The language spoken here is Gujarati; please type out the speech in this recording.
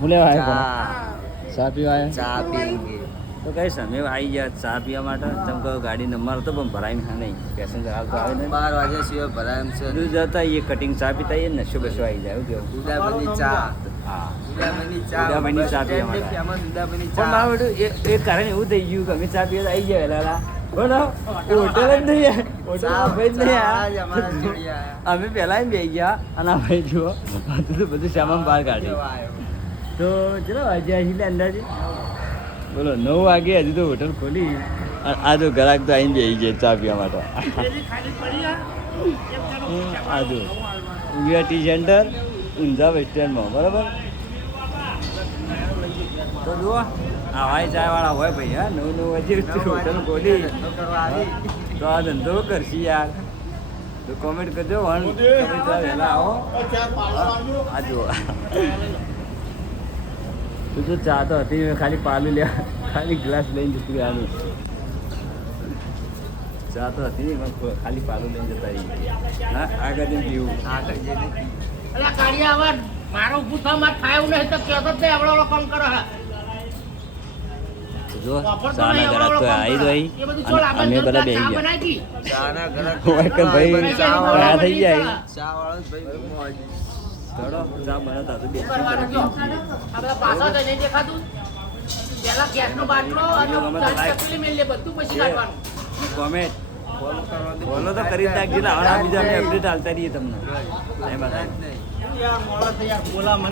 હું લેવા આવ્યો ચા પીવા આવ્યો ચા પીએંગે તો કઈ સમય આવી ગયા ચા પીવા માટે તમે કહો ગાડી નંબર હતો પણ ભરાઈને હા નહીં પેસેન્જર હાલ તો આવે ને 12 વાગ્યા સિવાય ભરાય એમ છે બધું જતા એ કટિંગ ચા પીતા એ નશો બસો આવી જાય એવું કેવું ઉદાબની ચા હા ઉદાબની ચા ઉદાબની ચા પીવા માટે. ફેમસ ઉદાબની પણ ચા મારું બેટું એ કારણ એવું થઈ ગયું કે અમે ચા પીવા આવી જાય લાલા બોલો એ હોટેલ જ નહીં હોટેલ ભાઈ જ નહીં આજ અમારા જોડે આયા. અમે પહેલા બે ગયા અને આ ભાઈ જુઓ બધું સામાન બહાર કાઢ્યું કેવા આવ્યો? તો ચલો વાગ્યા છે અંદાજે બોલો 9 વાગે હજુ તો હોટલ ખોલી અને આ જો ગ્રાહક તો આવીને બેસી જાય ચા પીવા માટે આ જો ઉમિયા ટી સેન્ટર ઊંઝા બસ સ્ટેન્ડમાં બરાબર તો જુઓ આ ભાઈ ચાયવાળા હોય ભાઈ હા 9 વાગે હોટલ ખોલી ધંધો કરવા આવી. તો આ ધંધો કરશી યાર તો કોમેન્ટ કરજો વન તમે ત્યાં વહેલા આવો આ જુઓ તું તો ચા તો હતી મેં ખાલી પાલું લેવા ખાલી ગ્લાસ લઈને જતું રહેવાનું ચા તો હતી નહીં પણ ખાલી પાલું લઈને જતા રહીએ હા આગળ જઈને પીવું આગળ જઈને પી. અલા કાળિયા હવે મારો ઊભું થવા માં થાય એવું નહીં તો કહેતો જ નહીં આવડો આવડો કામ કરો હા તો જો ચાના ગળા તો આવી તો અહીં એ બધું છોડ અને અમે બધા આપણે બેસી ચા ગયા બનાવી ચાના ઘરાક હોય કે ભાઈ ચા વાળો ચા થઈ જાય ચા વાળો જ ભાઈ મોજ. ચલો ચા બનાવતા તો બેસી કરવાનું જો આ બધા પાછા તો નહીં દેખાતું પહેલા ગેસનો બાટલો અને તપેલી મેલ લે બધું પછી કાઢવાનું કોમેન્ટ ફોલો કરવા દે. બોલો તો કરી જ નાખજો ને આવડા બીજા અમે અપડેટ હાલતા રહીએ તમને નહીં. નહીં બતાવે. નહીં. યાર મોડા થઈ યાર બોલા મને